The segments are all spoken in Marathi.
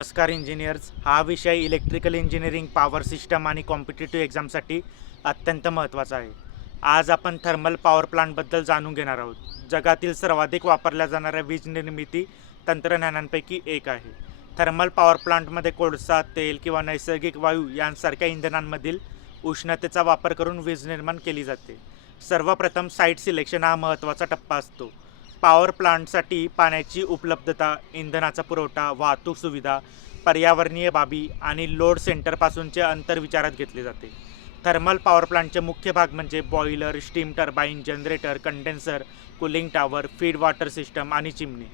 नमस्कार इंजिनियर्स. हा विषय इलेक्ट्रिकल इंजिनिअरिंग, पॉवर सिस्टम आणि कॉम्पिटिटिव्ह एक्झामसाठी अत्यंत महत्त्वाचा आहे. आज आपण थर्मल पॉवर प्लांटबद्दल जाणून घेणार आहोत. जगातील सर्वाधिक वापरल्या जाणाऱ्या वीज निर्मिती तंत्रज्ञानांपैकी एक आहे. थर्मल पॉवर प्लांटमध्ये कोळसा, तेल किंवा नैसर्गिक वायू यांसारख्या इंधनांमधील उष्णतेचा वापर करून वीज निर्माण केली जाते. सर्वप्रथम साईट सिलेक्शन हा महत्त्वाचा टप्पा असतो. पॉवर प्लांटसाठी पाण्याची उपलब्धता, इंधनाचा पुरवठा, वाहतूक सुविधा, पर्यावरणीय बाबी आणि लोड सेंटरपासूनचे अंतर विचारात घेतले जाते. थर्मल पॉवर प्लांटचे मुख्य भाग म्हणजे boiler, steam turbine, generator, condenser, cooling tower, feed water system आणि चिमणी.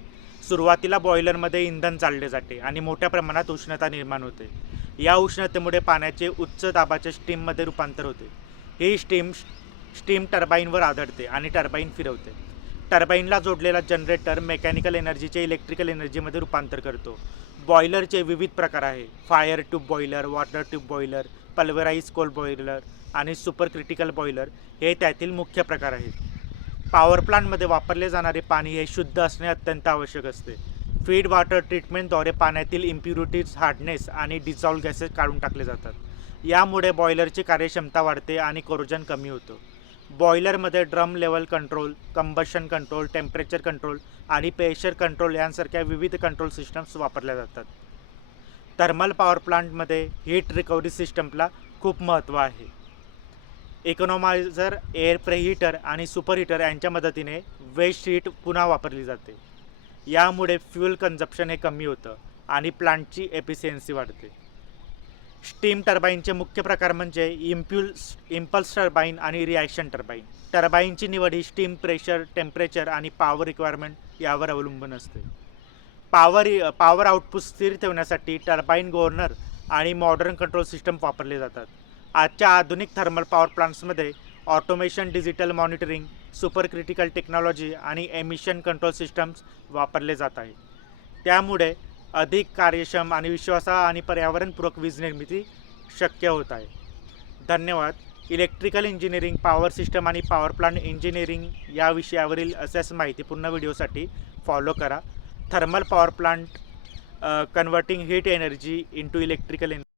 सुरुवातीला बॉयलरमध्ये इंधन चालले जाते आणि मोठ्या प्रमाणात उष्णता निर्माण होते. या उष्णतेमुळे पाण्याचे उच्च दाबाच्या स्टीममध्ये रूपांतर होते. ही स्टीम टर्बाईनवर आदळते आणि टर्बाईन फिरवते. टर्बाईनला जोडलेला जनरेटर मेकॅनिकल एनर्जीचे इलेक्ट्रिकल एनर्जीमध्ये रूपांतर करतो. बॉयलरचे विविध प्रकार आहे. Fire tube boiler, water tube boiler, pulverize coal boiler आणि सुपर क्रिटिकल बॉयलर हे त्यातील मुख्य प्रकार आहेत. पॉवर प्लांटमध्ये वापरले जाणारे पाणी हे शुद्ध असणे अत्यंत आवश्यक असते. फीड वॉटर ट्रीटमेंटद्वारे पाण्यातील इम्प्युरिटीज, हार्डनेस आणि डिझॉल्व्ह गॅसेस काढून टाकले जातात. यामुळे बॉयलरची कार्यक्षमता वाढते आणि कोरोजन कमी होतं. बॉयलरमध्ये drum level control, combustion control, temperature control आणि प्रेशर कंट्रोल यांसारख्या विविध कंट्रोल सिस्टम्स वापरल्या जातात. थर्मल पॉवर प्लांटमध्ये हीट रिकव्हरी सिस्टमला खूप महत्त्व आहे. इकॉनॉमायझर, एअर प्रीहीटर आणि सुपरहीटर यांच्या मदतीने वेस्ट हीट पुन्हा वापरली जाते. यामुळे फ्यूल कन्झप्शन हे कमी होतं आणि प्लांटची एफिशियन्सी वाढते. स्टीम टर्बाईनचे मुख्य प्रकार म्हणजे इम्पल्स टर्बाईन आणि रिॲक्शन टर्बाईन. टर्बाईनची निवड ही स्टीम, प्रेशर, टेम्परेचर आणि पॉवर रिक्वायरमेंट यावर अवलंबून असते. पॉवर आउटपुट स्थिर ठेवण्यासाठी टर्बाईन गव्हर्नर आणि मॉडर्न कंट्रोल सिस्टम वापरले जातात. आजच्या आधुनिक थर्मल पॉवर प्लांट्समध्ये automation, digital monitoring, super critical technology आणि एमिशन कंट्रोल सिस्टम्स वापरले जात आहेत. त्यामुळे अधिक कार्यक्षम आणि विश्वासार्ह आणि पर्यावरणपूरक वीज निर्मिती शक्य होत आहे. धन्यवाद. इलेक्ट्रिकल इंजिनिअरिंग, पॉवर सिस्टम आणि पॉवर प्लांट इंजिनिअरिंग या विषयावरील अशाच माहितीपूर्ण व्हिडिओसाठी फॉलो करा. Thermal power plant converting heat energy into electrical